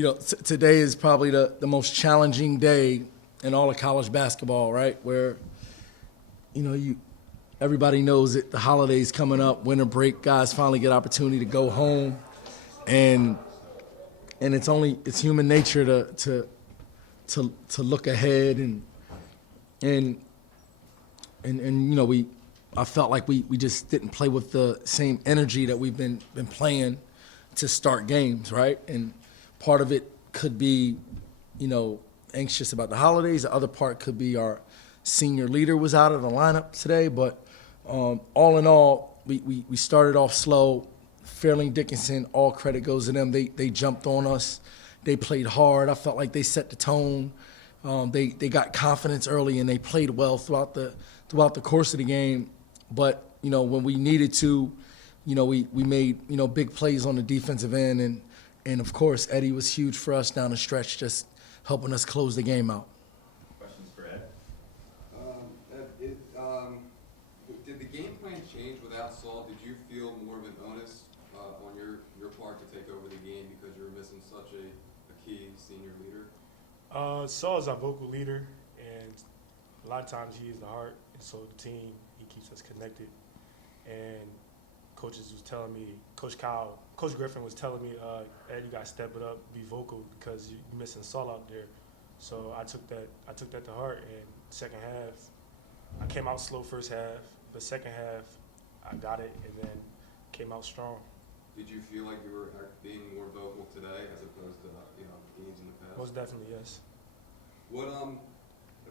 Today is probably the most challenging day in all of college basketball, right? Where, everybody knows that the holidays coming up, winter break, guys finally get opportunity to go home, and it's human nature to look ahead and I felt like we just didn't play with the same energy that we've been playing to start games, right? And part of it could be, anxious about the holidays. The other part could be our senior leader was out of the lineup today. But all in all, we started off slow. Fairleigh Dickinson, all credit goes to them. They jumped on us. They played hard. I felt like they set the tone. They got confidence early, and they played well throughout the course of the game. But, when we needed to, we made, big plays on the defensive end. And of course, Eddie was huge for us down the stretch, just helping us close the game out. Questions for Ed? Did the game plan change without Saul? Did you feel more of an onus on your part to take over the game because you were missing such a key senior leader? Saul is our vocal leader, and a lot of times he is the heart, and so the team, he keeps us connected. And coaches was telling me, Coach Griffin was telling me, Ed, you got to step it up, be vocal because you're missing Saul out there. So I took that to heart, and second half, I came out slow first half, but second half, I got it, and then came out strong. Did you feel like you were being more vocal today as opposed to games in the past? Most definitely, yes. What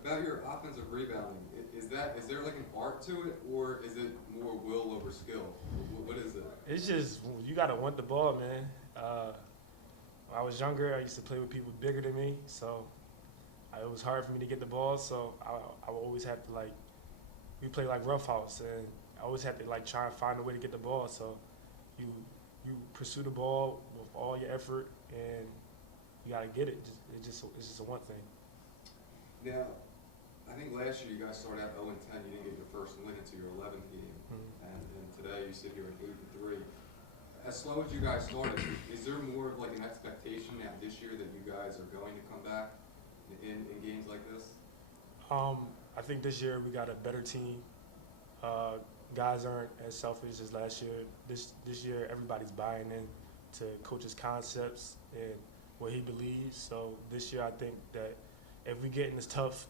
about your offensive rebounding? Is there like an art to it, or is it more will over skill? What is it? It's just you gotta want the ball, man. When I was younger, I used to play with people bigger than me, so it was hard for me to get the ball. So I would always have to we play like roughhouse, and I always had to try and find a way to get the ball. So you pursue the ball with all your effort, and you gotta get it. It's just a one thing. Now, I think last year you guys started out 0-10. You didn't get your first win into your 11th game, and today you sit here at 8-3. As slow as you guys started, is there more of an expectation now this year that you guys are going to come back in games like this? I think this year we got a better team. Guys aren't as selfish as last year. This year everybody's buying in to coach's concepts and what he believes. So this year I think that if we get in this tough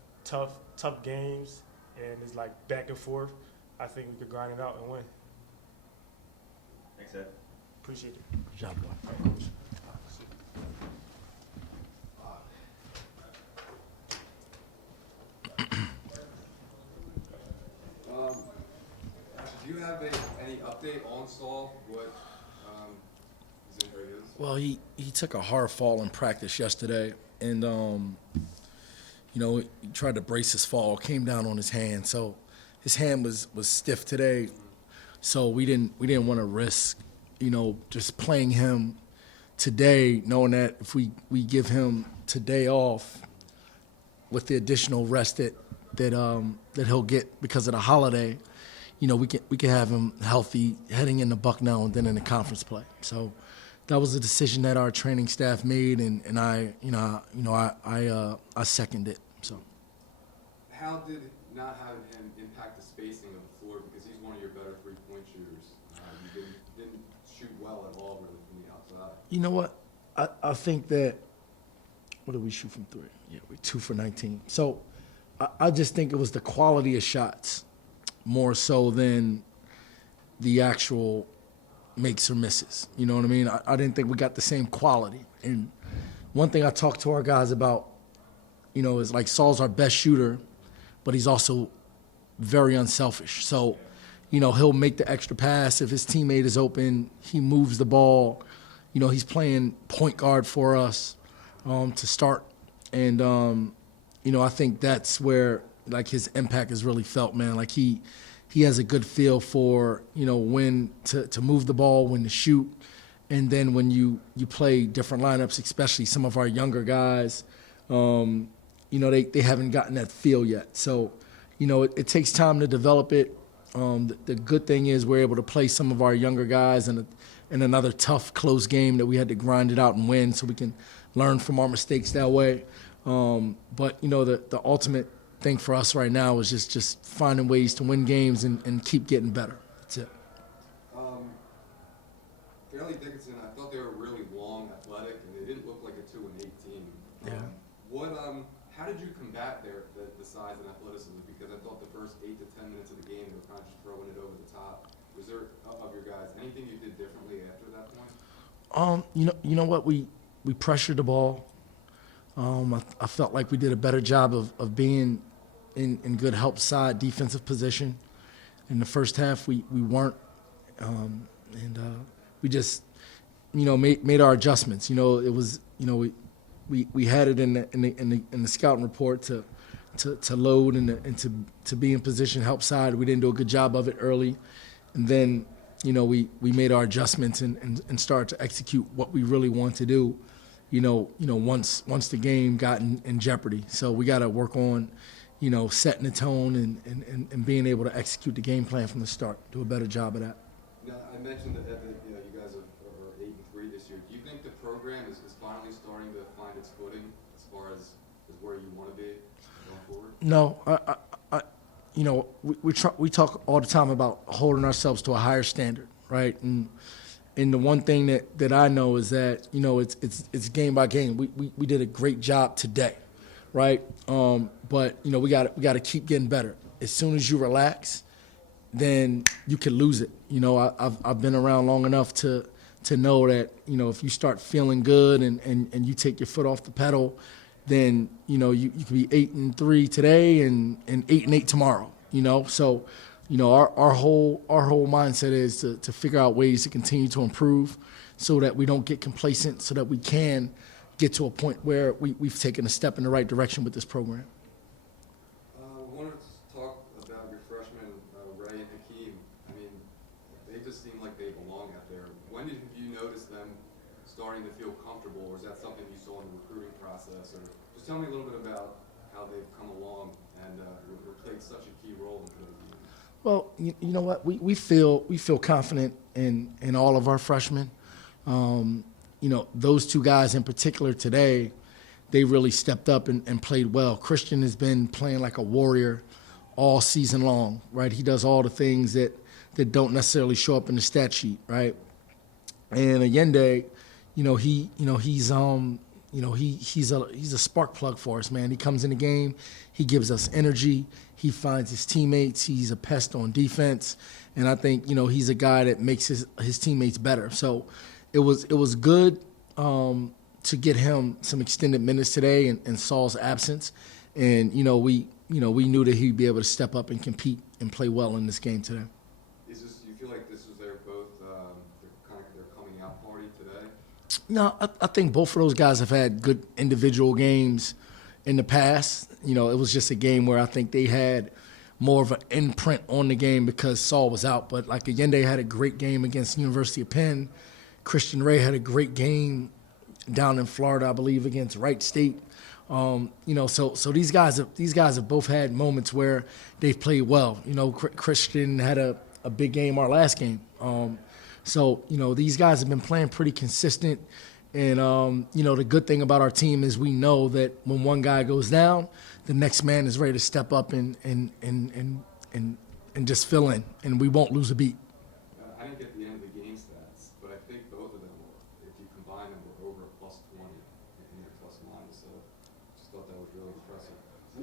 games and it's back and forth, I think we could grind it out and win. Thanks, Ed. Appreciate it. Good job, boy. Do you have any update on Saul? What his injury is? Well, he took a hard fall in practice yesterday, and he tried to brace his fall, came down on his hand, so his hand was stiff today. So we didn't want to risk, just playing him today, knowing that if we give him today off with the additional rest that he'll get because of the holiday, we can have him healthy heading into Bucknell and then in the conference play. So that was a decision that our training staff made, and I second it. So. How did not having him impact the spacing of the floor, because he's one of your better three-point shooters? You didn't shoot well at all really from the outside. You know what? I think that what did we shoot from three? Yeah, we 2 for 19. So I just think it was the quality of shots more so than the actual makes or misses. You know what I mean? I didn't think we got the same quality. And one thing I talked to our guys about, is Saul's our best shooter, but he's also very unselfish. So, he'll make the extra pass. If his teammate is open, he moves the ball. He's playing point guard for us to start. And, I think that's where, his impact is really felt, man. He has a good feel for, when to move the ball, when to shoot. And then when you play different lineups, especially some of our younger guys, they haven't gotten that feel yet. So, it takes time to develop it. The good thing is we're able to play some of our younger guys in in another tough, close game that we had to grind it out and win so we can learn from our mistakes that way. But, the ultimate thing for us right now is just finding ways to win games and keep getting better. That's it. Fairleigh Dickinson, I thought they were really long, athletic, and they didn't look like a 2-8 team. Yeah. How did you combat the size and athleticism? Because I thought the first 8 to 10 minutes of the game, they were kind of just throwing it over the top. Was there, of your guys, anything you did differently after that point? You know what? We pressured the ball. I felt like we did a better job of being in good help side defensive position. In the first half, we weren't, and we just, made our adjustments. It was, we had it in the scouting report to load and to be in position help side. We didn't do a good job of it early, and then we made our adjustments and started to execute what we really want to do. Once the game got in jeopardy. So we got to work on, setting the tone and being able to execute the game plan from the start. Do a better job of that. Now, I mentioned that you guys are 8-3 this year. Do you think the program is finally starting to find its footing as far as where you want to be going forward? No, we talk all the time about holding ourselves to a higher standard, right? And the one thing that I know is that it's game by game. We did a great job today, right? But we got to keep getting better. As soon as you relax, then you can lose it. I've been around long enough to know that if you start feeling good and you take your foot off the pedal, then you can be 8-3 today and 8-8 tomorrow. So our whole mindset is to figure out ways to continue to improve, so that we don't get complacent, so that we can get to a point where we've taken a step in the right direction with this program. I wanted to talk about your freshmen, Ray and Hakeem. I mean, they just seem like they belong out there. When did you notice them starting to feel comfortable, or is that something you saw in the recruiting process? Or just tell me a little bit about how they've come along and played such a key role in today's game. Well, you know what? We feel confident in all of our freshmen. Those two guys in particular today, they really stepped up and played well. Christian has been playing like a warrior all season long, right? He does all the things that don't necessarily show up in the stat sheet, right? And Allende, he's a spark plug for us, man. He comes in the game, he gives us energy, he finds his teammates, he's a pest on defense, and I think he's a guy that makes his teammates better. So it was good to get him some extended minutes today in Saul's absence, and we knew that he'd be able to step up and compete and play well in this game today. Do you feel like this was their coming out party today? No, I think both of those guys have had good individual games in the past. It was just a game where I think they had more of an imprint on the game because Saul was out. But like Allende had a great game against the University of Penn. Christian Ray had a great game down in Florida, I believe, against Wright State. So these guys have both had moments where they've played well. Christian had a big game our last game. So these guys have been playing pretty consistent. And, the good thing about our team is we know that when one guy goes down, the next man is ready to step up and just fill in, and we won't lose a beat. I didn't get the end of the game stats, but I think both of them were, if you combine them, were over a +20 in their plus minus. So just thought that was really impressive.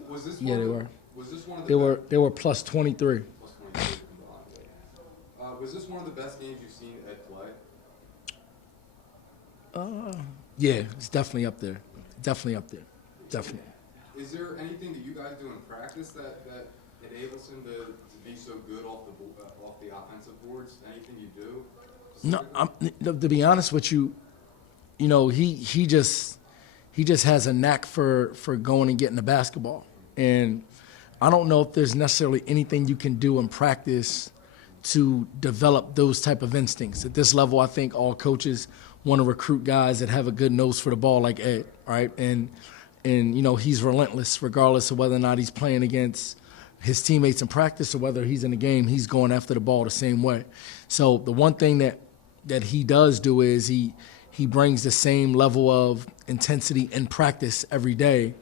Was this one? Yeah, they were. Was this one of the? They were +23. Plus 23 combined. Was this one of the best games you've seen Ed play? Yeah, it's definitely up there. Definitely. Is there anything that you guys do in practice that enables him to be so good off the offensive boards? Anything you do? No, to be honest with you, he just has a knack for going and getting the basketball, and I don't know if there's necessarily anything you can do in practice to develop those type of instincts. At this level, I think all coaches want to recruit guys that have a good nose for the ball like Ed, right? And he's relentless regardless of whether or not he's playing against his teammates in practice or whether he's in the game, he's going after the ball the same way. So the one thing that that he does do is he brings the same level of intensity in practice every day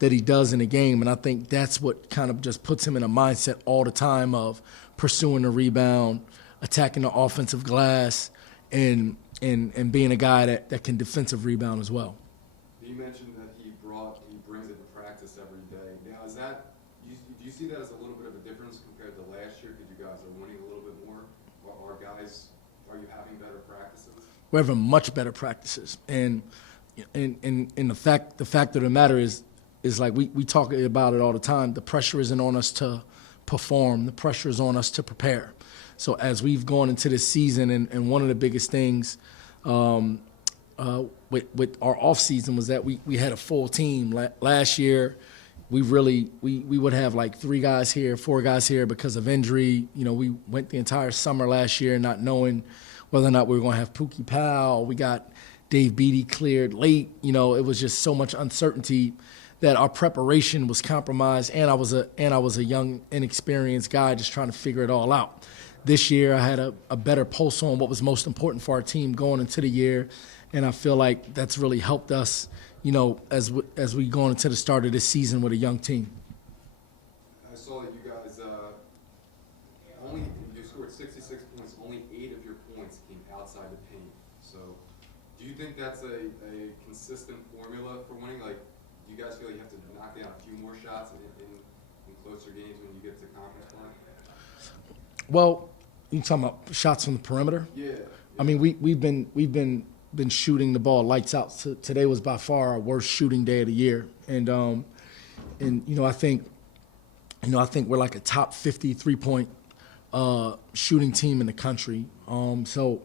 that he does in a game. And I think that's what kind of just puts him in a mindset all the time of pursuing the rebound, attacking the offensive glass, and being a guy that can defensive rebound as well. You mentioned that he brings it to practice every day. Now, is that, do you see that as a little bit of a difference compared to last year because you guys are winning a little bit more? Or are you having better practices? We're having much better practices. And the fact of the matter is like we talk about it all the time. The pressure isn't on us to perform. The pressure is on us to prepare. So as we've gone into this season, and one of the biggest things with our off season was that we had a full team. Last year, we would have like 3 guys here, 4 guys here because of injury. You know, we went the entire summer last year not knowing whether or not we were going to have Pookie Powell. We got Dave Beatty cleared late. You know, it was just so much uncertainty that our preparation was compromised, and I was a young, inexperienced guy just trying to figure it all out. This year, I had a better pulse on what was most important for our team going into the year, and I feel like that's really helped us, you know, as we go into the start of this season with a young team. I saw that you guys you scored 66 points. Only 8 of your points came outside the paint. So, do you think that's a consistent formula for winning? Like, do you guys feel like you have to knock down a few more shots in closer games when you get to conference play? Well, you talking about shots from the perimeter? Yeah. I mean, we've been shooting the ball lights out. So today was by far our worst shooting day of the year, and I think we're like a top 50 3-point shooting team in the country. So,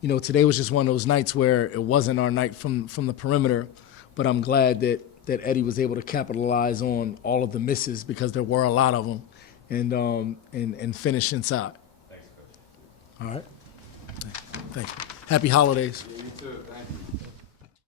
you know, today was just one of those nights where it wasn't our night from the perimeter, but I'm glad that Eddie was able to capitalize on all of the misses because there were a lot of them, and finish inside. Thanks, Coach. All right. Thank you. Happy holidays. Yeah, you too. Thank you.